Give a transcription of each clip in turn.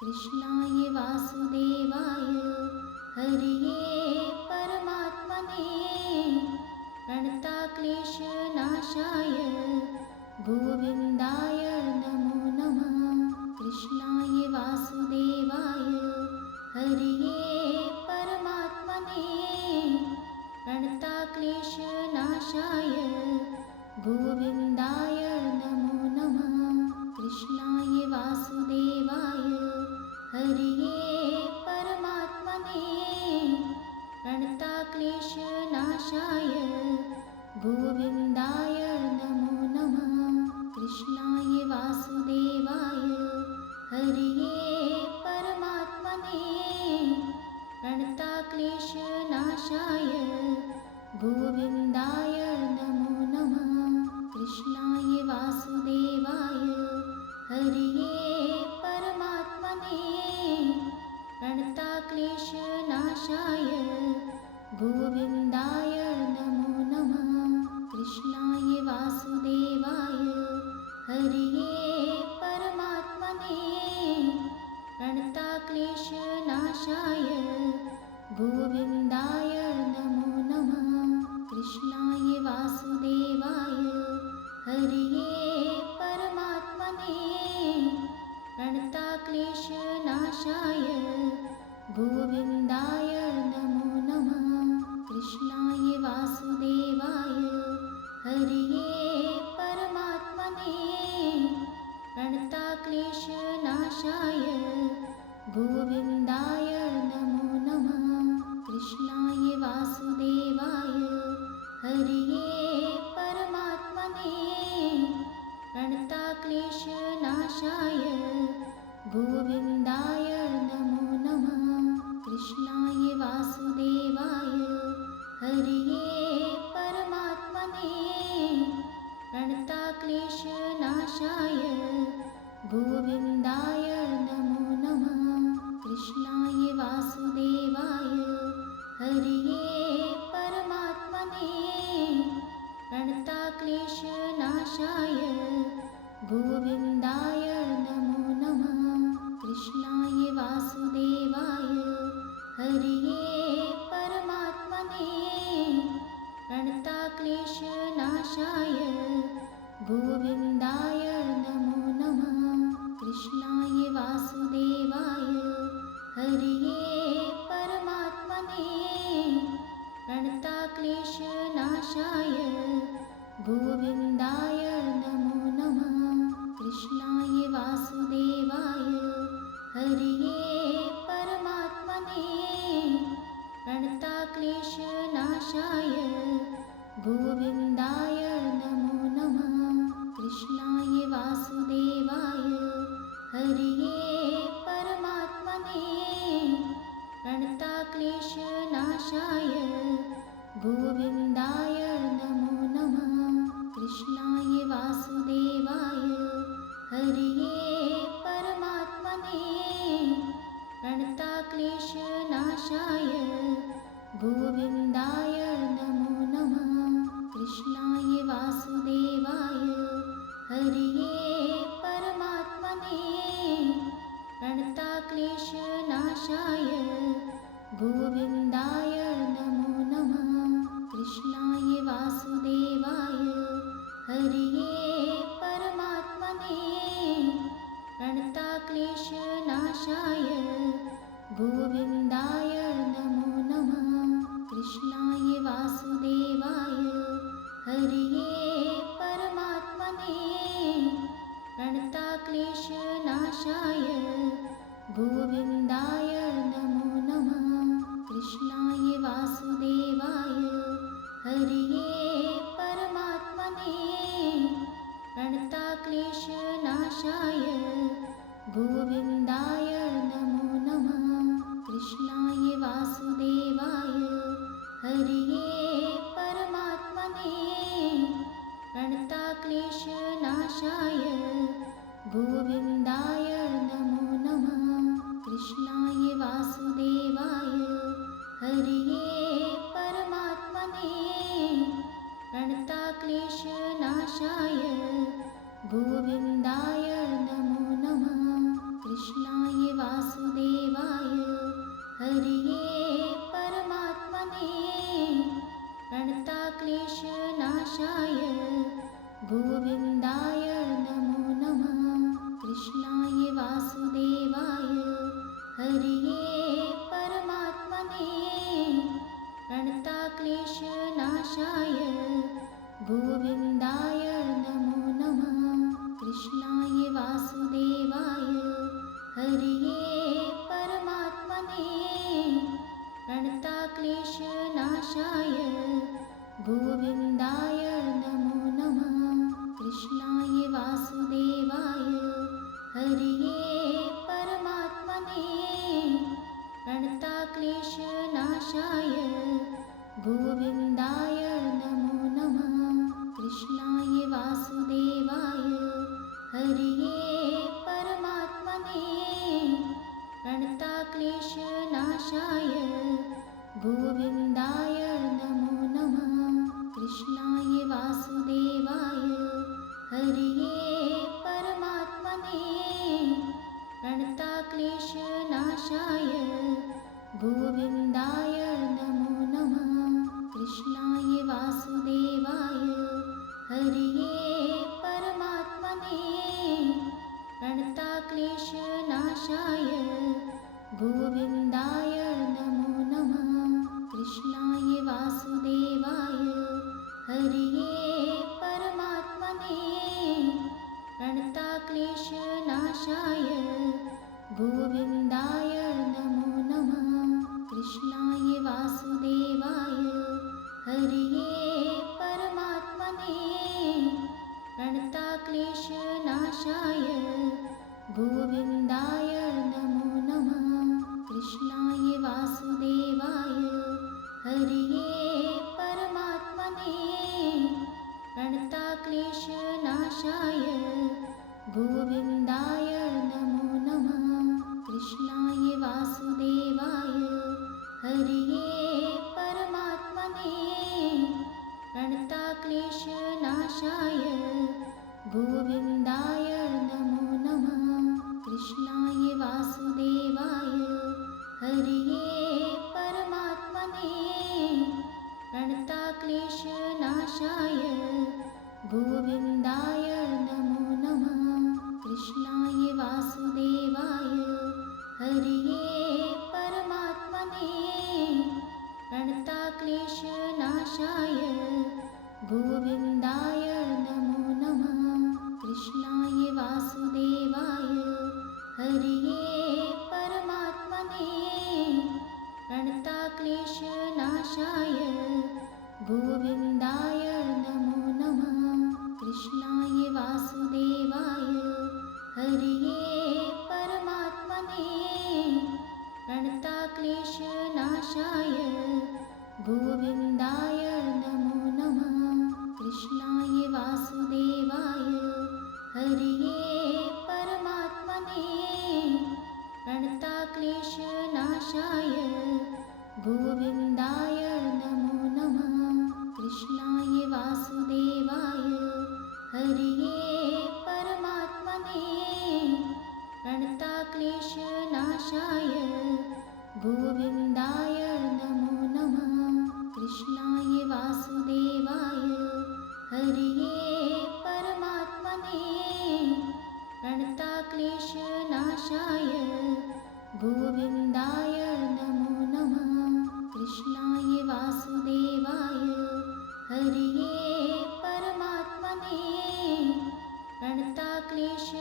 कृष्णाय वासुदेवाय हरिये परमात्मने प्रणताक्लेशनाशाय गोविन्दाय नमो नमः। कृष्णाय वासुदेवाय हरिये परमात्मने प्रणताक्लेशनाशाय गोविन्दाय नमो नमः। कृष्णाय वासुदेवाय हरिये परमात्मने प्रणताक्लेशनाशाय गोविन्दाय नमो नमः। कृष्णाय वासुदेवाय हरिये परमात्मने प्रणताक्लेशनाशाय गोविन्दाय नमो नमः। कृष्णाय वासुदेवाय हरिये परमात्मने प्रणताक्लेशनाशाय गोविन्दाय नमो नमः। कृष्णाय वासुदेवाय हरिये परमात्मने प्रणताक्लेशनाशाय गोविन्दाय नमो नमः। कृष्णाय वासुदेवाय हरिये परमात्मने प्रणताक्लेशनाशाय गोविन्दाय नमो नमः। कृष्णाय वासुदेवाय हरिये परमात्मने प्रणताक्लेशनाशाय गोविन्दाय नमो नमः। कृष्णाय वासुदेवाय हरिये परमात्मने प्रणताक्लेशनाशाय गोविन्दाय नमो नमः। कृष्णाय वासुदेवाय हरिये परमात्मने प्रणताक्लेशनाशाय गोविन्दाय नमो नमः। कृष्णाय वासुदेवाय हरिये परमात्मने प्रणताक्लेशनाशाय गोविन्दाय नमो नमः। कृष्णाय वासुदेवाय हरिये परमात्मने प्रणताक्लेशनाशाय गोविन्दाय नमो नमः। कृष्णाय वासुदेवाय हरिये परमात्मने प्रणताक्लेशनाशाय गोविन्दाय नमो नमः। कृष्णाय वासुदेवाय हरिये परमात्मने प्रणताक्लेशनाशाय गोविन्दाय नमो नमः। कृष्णाय वासुदेवाय हरिये परमात्मने प्रणताक्लेशनाशाय गोविन्दाय नमो नमः। कृष्णाय वासुदेवाय हरिये परमात्मने प्रणताक्लेशनाशाय गोविन्दाय नमो नमः। कृष्णाय वासुदेवाय हरिये परमात्मने प्रणताक्लेशनाशाय गोविन्दाय नमो नमः। कृष्णाय वासुदेवाय हरिये परमात्मने प्रणताक्लेशनाशाय गोविन्दाय नमो नमः। कृष्णाय वासुदेवाय हरिये परमात्मने प्रणताक्लेशनाशाय गोविन्दाय नमो नमः। कृष्णाय वासुदेवाय हरिये परमात्मने प्रणताक्लेशनाशाय गोविन्दाय नमो नमः। कृष्णाय वासुदेवाय हरिये परमात्मने प्रणताक्लेशनाशाय गोविन्दाय नमो नमः। कृष्णाय वासुदेवाय हरिये परमात्मने प्रणताक्लेशनाशाय गोविन्दाय नमो नमः। कृष्णाय वासुदेवाय क्लेशनाशाय गोविन्दाय नमो नमः। कृष्णाय वासुदेवाय हरिये परमात्मने प्रणताक्लेशनाशाय गोविन्दाय नमो नमः। कृष्णाय वासुदेवाय हरिये परमात्मने प्रणताक्लेशनाशाय गोविन्दाय नमो नमः। कृष्णाय वासुदेवाय हरिये परमात्मने प्रणताक्लेशनाशाय गोविन्दाय नमो नमः। कृष्णाय वासुदेवाय हरिये परमात्मने प्रणताक्लेशनाशाय गोविन्दाय नमो नमः। कृष्णाय वासुदेवाय हरिये परमात्मने प्रणताक्लेशनाशाय गोविन्दाय नमो नमः। कृष्णाय वासुदेवाय हरिये परमात्मने प्रणताक्लेशनाशाय गोविन्दाय नमो नमः। कृष्णाय वासुदेवाय हरिये परमात्मने प्रणताक्लेशनाशाय गोविन्दाय नमो नमः। कृष्णाय वासुदेवाय हरिये परमात्मने प्रणताक्लेशनाशाय गोविन्दाय नमो नमः। कृष्णाय वासुदेवाय हरिये परमात्मने प्रणताक्लेशनाशाय गोविन्दाय नमो नमः। कृष्णाय वासुदेवाय हरिये परमात्मने प्रणताक्लेशनाशाय गोविन्दाय नमो नमः। कृष्णाय वासुदेवाय हरिये परमात्मने प्रणताक्लेशनाशाय गोविन्दाय नमो नमः। कृष्णाय वासुदेवाय हरिये परमात्मने प्रणताक्लेशनाशाय गोविन्दाय नमो नमः। कृष्णाय वासुदेवाय हरिये परमात्मने प्रणताक्लेशनाशाय गोविन्दाय नमो नमः। कृष्णाय वासुदेवाय हरिये परमात्मने प्रणताक्लेशनाशाय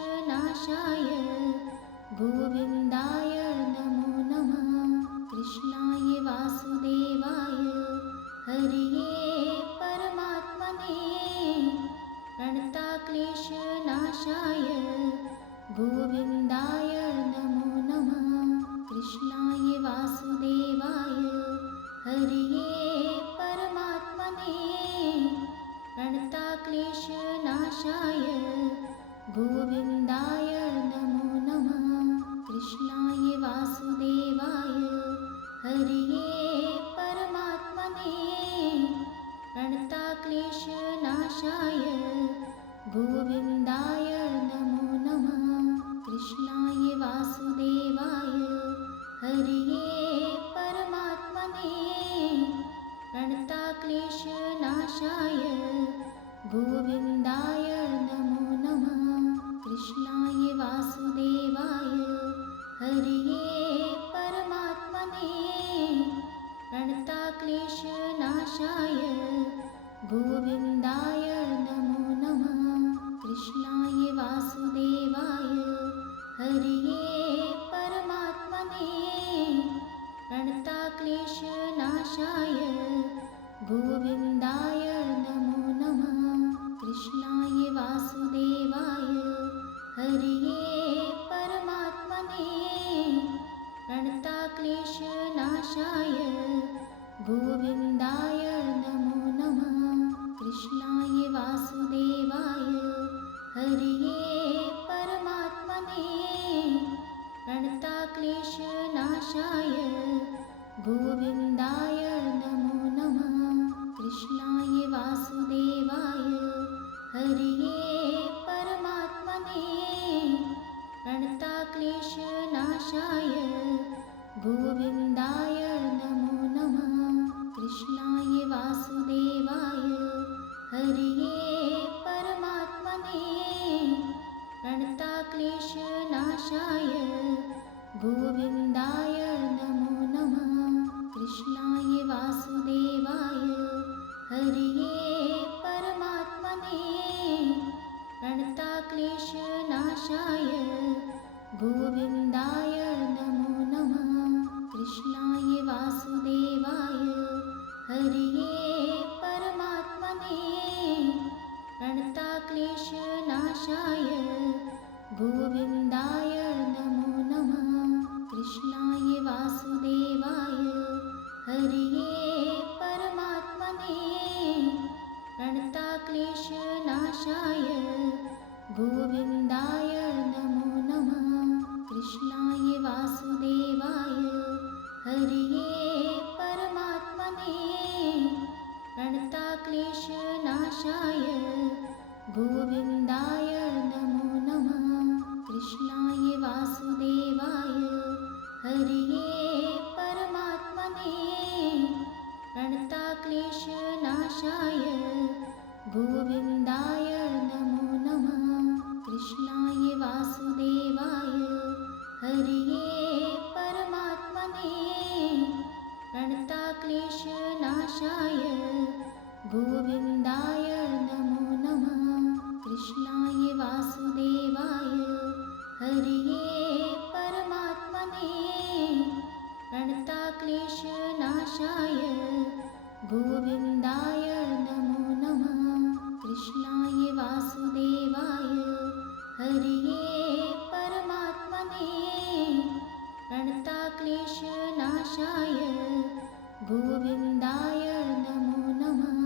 गोविन्दाय नमो नमः। कृष्णाय वासुदेवाय हरिये परमात्मने प्रणताक्लेशनाशाय गोविन्दाय नमो नमः। कृष्णाय वासुदेवाय हरिये परमात्मने प्रणताक्लेशनाशाय गोविन्दाय नमो नमः। कृष्णाय वासुदेवाय हरिये परमात्मने प्रणताक्लेशनाशाय गोविन्दाय नमो नमः। कृष्णाय वासुदेवाय हरिये परमात्मने प्रणताक्लेशनाशाय गोविन्दाय नमो नमः। कृष्णाय वासुदेवाय हरिये परमात्मने प्रणताक्लेशनाशाय गोविन्दाय नमो नमः। कृष्णाय वासुदेवाय हरिये परमात्मने प्रणताक्लेशनाशाय गोविन्दाय नमो नमः। कृष्णाय वासुदेवाय हरिये परमात्मने प्रणताक्लेशनाशाय गोविन्दाय नमो नमः। कृष्णाय वासुदेवाय हरिये परमात्मने प्रणताक्लेशनाशाय गोविन्दाय नमो नमः। कृष्णाय वासुदेवाय हरिये परमात्मने प्रणताक्लेशनाशाय गोविन्दाय नमो नमः। कृष्णाय वासुदेवाय हरिये परमात्मने प्रणताक्लेशनाशाय गोविन्दाय नमो नमः। कृष्णाय वासुदेवाय हरिये परमात्मने प्रणताक्लेशनाशाय गोविन्दाय नमो नमः। कृष्णाय वासुदेवाय हरिये परमात्मने प्रणताक्लेशनाशाय गोविन्दाय नमो नमः। कृष्णाय वासुदेवाय हरिये परमात्मने प्रणताक्लेशनाशाय गोविन्दाय नमो नमः। कृष्णाय वासुदेवाय हरिये परमात्मने प्रणताक्लेशनाशाय गोविन्दाय नमो नमः। कृष्णाय वासुदेवाय हरिये परमात्मने प्रणताक्लेशनाशाय गोविन्दाय नमो नमः। कृष्णाय वासुदेवाय हरिये परमात्मने प्रणताक्लेशनाशाय गोविन्दाय नमो नमः। कृष्णाय वासुदेवाय हरिये परमात्मने प्रणताक्लेशनाशाय गोविन्दाय नमो नमः। कृष्णाय वासुदेवाय हरिये परमात्मने प्रणताक्लेशनाशाय गोविन्दाय नमो नमः।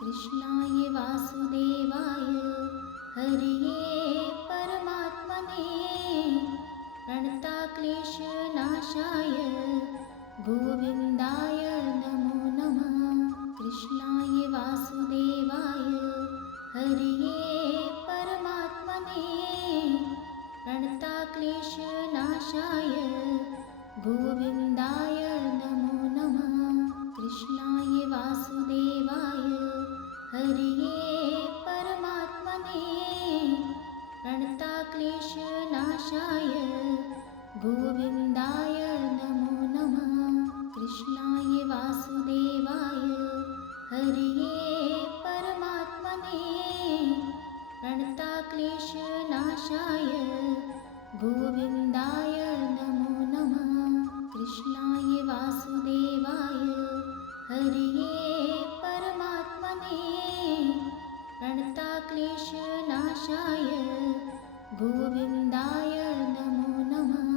कृष्णाय वासुदेवाय हरिये परमात्मने प्रणताक्लेशनाशाय गोविन्दाय नमो नमः। कृष्णाय वासुदेवाय हरिये परमात्मने प्रणताक्लेशनाशाय गोविन्दाय नमो नमः। कृष्णाय वासुदेवाय हरिये परमात्मने प्रणताक्लेशनाशाय गोविन्दाय नमो नमः। कृष्णाय वासुदेवाय हरिये परमात्मने प्रणताक्लेशनाशाय गोविन्दाय नमो नमः। कृष्णाय वासुदेवाय हरिये परमात्मने प्रणताक्लेशनाशाय गोविन्दाय नमो नमः।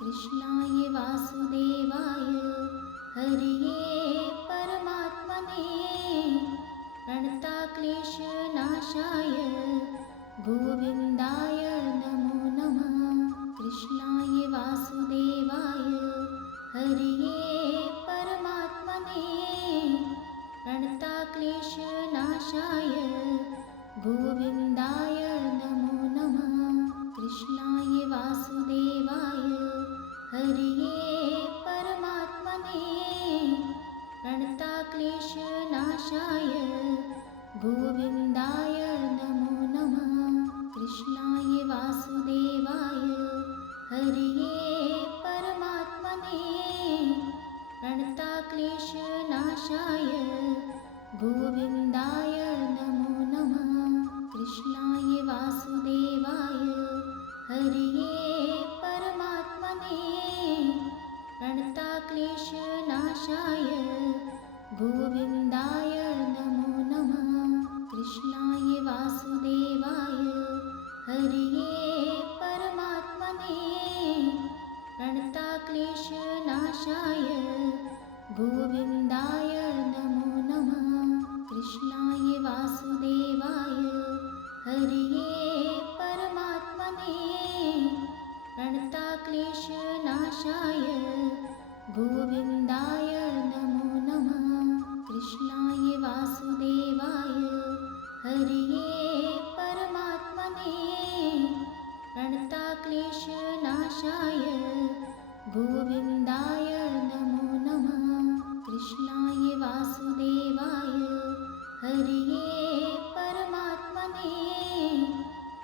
कृष्णाय वासुदेवाय हरिये परमात्मने प्रणताक्लेशनाशाय गोविन्दाय नमो नमः। कृष्णाय वासुदेवाय हरिये परमात्मने प्रणताक्लेशनाशाय गोविन्दाय नमो नमः। कृष्णाय वासुदेवाय हरिये परमात्मने प्रणताक्लेशनाशाय गोविन्दाय नमो नमः। कृष्णाय वासुदेवाय हरिये परमात्मने प्रणताक्लेशनाशाय गोविन्दाय नमो नमः। कृष्णाय वासुदेवाय हरिये परमात्मने प्रणताक्लेशनाशाय गोविन्दाय नमो नमः। कृष्णाय वासुदेवाय हरिये परमात्मने प्रणताक्लेशनाशाय गोविन्दाय नमो नमः। कृष्णाय वासुदेवाय हरिये परमात्मने प्रणताक्लेशनाशाय गोविन्दाय नमो नमः। कृष्णाय वासुदेवाय हरये परमात्मने प्रणताक्लेशनाशाय गोविन्दाय नमो नमः। कृष्णाय वासुदेवाय हरये परमात्मने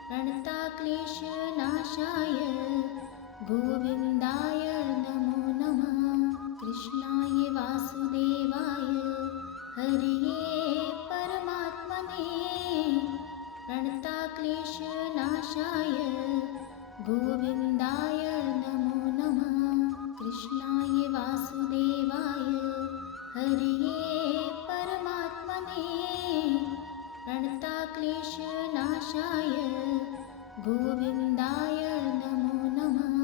प्रणताक्लेशनाशाय गोविन्दाय नमो नमः। कृष्णाय वासुदेवाय हरये परमात्मने प्रणताक्लेशनाशाय गोविन्दाय नमो नमः। कृष्णाय वासुदेवाय हरये परमात्मने प्रणताक्लेशनाशाय गोविन्दाय नमो नमः।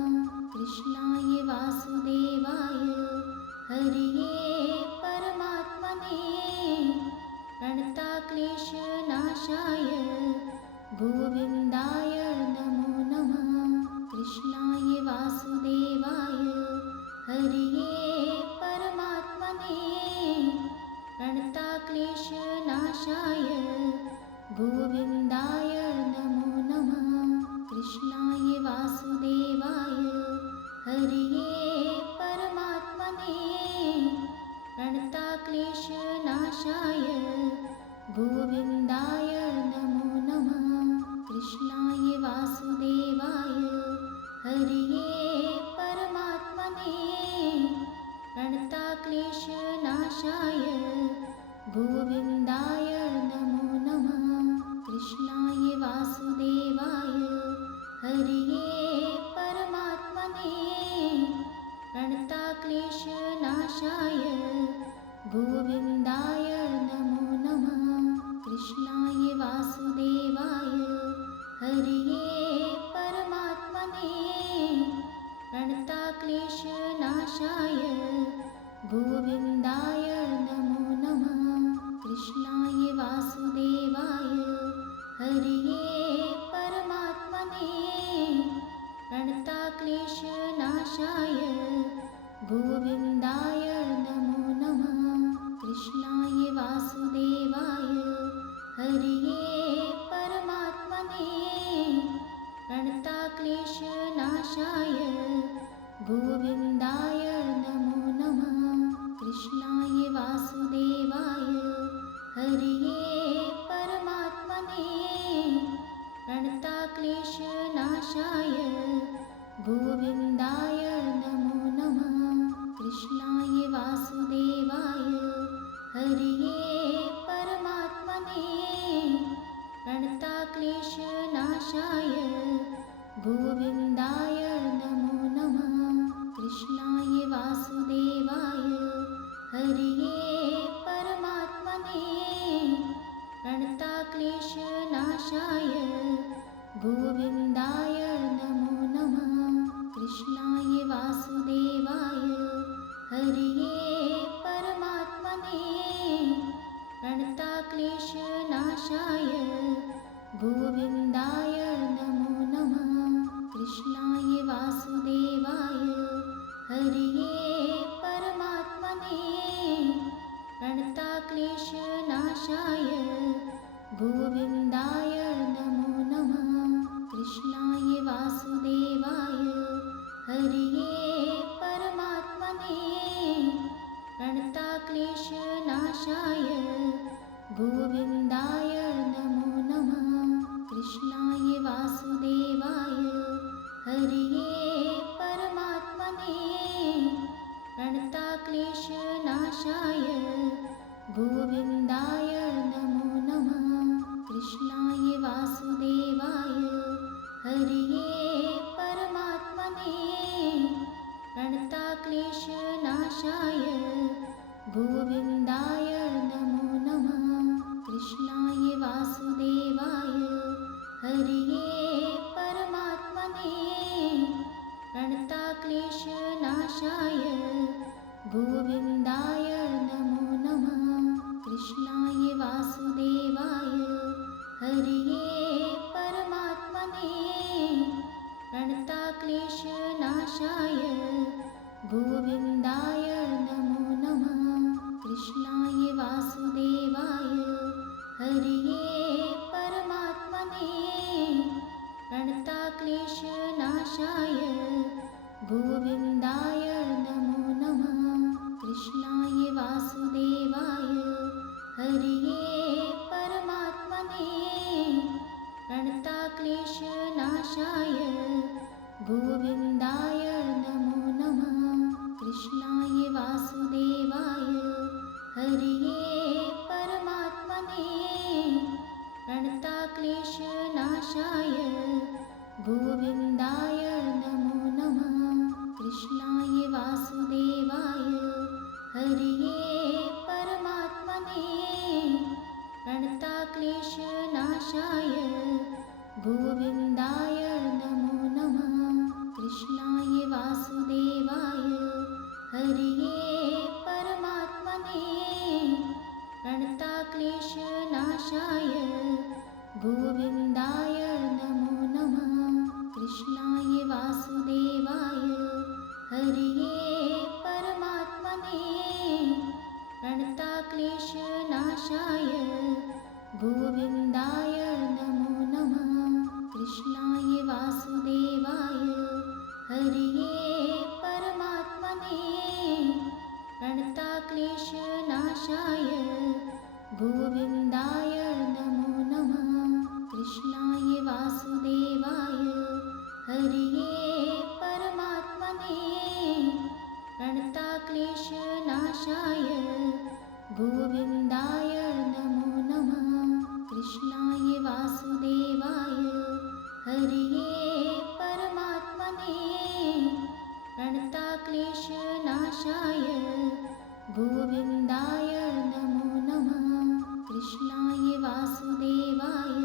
कृष्णाय वासुदेवाय हरये परमात्मने प्रणताक्लेशनाशाय गोविन्दाय नमो नमः। कृष्णाय वासुदेवाय हरये परमात्मने प्रणताक्लेशनाशाय गोविन्दाय नमो नमः। कृष्णाय वासुदेवाय हरये परमात्मने प्रणताक्लेशनाशाय गोविन्दाय नमो नमः। कृष्णाय वासुदेवाय हरये परमात्मने प्रणताक्लेशनाशाय गोविन्दाय नमो नमः। कृष्णाय वासुदेवाय हरये परमात्मने प्रणताक्लेशनाशाय गोविन्दाय नमो नमः। कृष्णाय वासुदेवाय हरये परमात्मने प्रणताक्लेशनाशाय गोविन्दाय नमो नमः। कृष्णाय वासुदेवाय हरये परमात्मने प्रणताक्लेशनाशाय गोविन्दाय नमो नमः। कृष्णाय वासुदेवाय हरये परमात्मने प्रणताक्लेशनाशाय गोविन्दाय नमो नमः। कृष्णाय वासुदेवाय हरये परमात्मने प्रणताक्लेशनाशाय गोविन्दाय नमो नमः। कृष्णाय वासुदेवाय हरये परमात्मने प्रणताक्लेशनाशाय गोविन्दाय नमो नमः। कृष्णाय वासुदेवाय हरये परमात्मने प्रणताक्लेशनाशाय गोविन्दाय नमो नमः। कृष्णाय वासुदेवाय हरये परमात्मने प्रणताक्लेशनाशाय गोविन्दाय नमो नमः। कृष्णाय वासुदेवाय हरये परमात्मने प्रणताक्लेशनाशाय गोविन्दाय नमो नमः। कृष्णाय वासुदेवाय हरये परमात्मने प्रणताक्लेशनाशाय गोविन्दाय नमो नमः। कृष्णाय वासुदेवाय हरये परमात्मने प्रणताक्लेशनाशाय गोविन्दाय नमो नमः। कृष्णाय वासुदेवाय हरये परमात्मने प्रणताक्लेशनाशाय गोविन्दाय नमो नमः। कृष्णाय वासुदेवाय हरये परमात्मने प्रणताक्लेशनाशाय गोविन्दाय नमो नमः। कृष्णाय वासुदेवाय हरये परमात्मने प्रणताक्लेशनाशाय गोविन्दाय नमो नमः। कृष्णाय वासुदेवाय हरिये परमात्मने प्रणताक्लेशनाशाय गोविन्दाय नमो नमः। कृष्णाय वासुदेवाय हरिये परमात्मने प्रणताक्लेशनाशाय गोविन्दाय नमो नमः। कृष्णाय वासुदेवाय हरिये परमात्मने प्रणताक्लेशनाशाय गोविन्दाय नमो नमः। कृष्णाय वासुदेवाय हरिये परमात्मने प्रणताक्लेशनाशाय गोविन्दाय नमो नमः। कृष्णाय वासुदेवाय हरिये परमात्मने प्रणताक्लेशनाशाय गोविन्दाय नमो नमः। कृष्णाय वासुदेवाय हरिये परमात्मने प्रणताक्लेशनाशाय गोविन्दाय नमो नमः। कृष्णाय वासुदेवाय हरिये परमात्मने प्रणताक्लेशनाशाय गोविन्दाय नमो नमः। कृष्णाय वासुदेवाय हरिये परमात्मने प्रणताक्लेशनाशाय गोविन्दाय नमो नमः। कृष्णाय वासुदेवाय हरिये परमात्मने प्रणताक्लेशनाशाय गोविन्दाय नमो नमः। कृष्णाय वासुदेवाय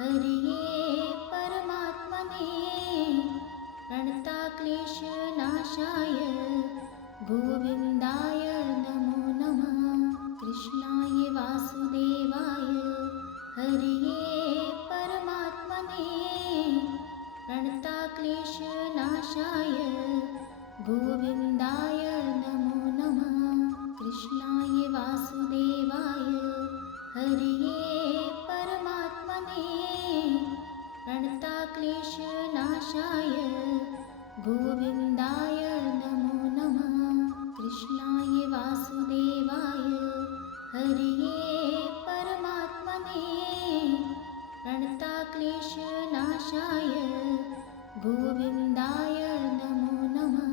हरिये परमात्मने प्रणताक्लेशनाशाय गोविन्दाय नमो नमः। कृष्णाय वासुदेवाय हरिये परमात्मने प्रणताक्लेशनाशाय गोविन्दाय नमो नमः। कृष्णाय वासुदेवाय हरिये परमात्मने प्रणताक्लेशनाशाय गोविन्दाय नमो नमः। कृष्णाय वासुदेवाय हरिये परमात्मने प्रणताक्लेशनाशाय गोविन्दाय नमो नमः।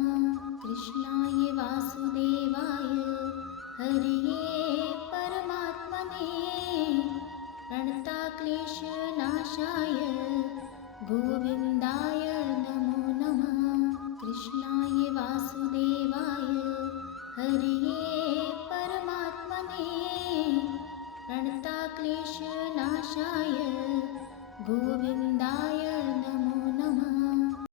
कृष्णाय वासुदेवाय हरिये परमात्मने प्रणताक्लेशनाशाय गोविन्दाय नमो नमः। कृष्णाय वासुदेवाय हरिये परमात्मने प्रणताक्लेशनाशाय गोविन्दाय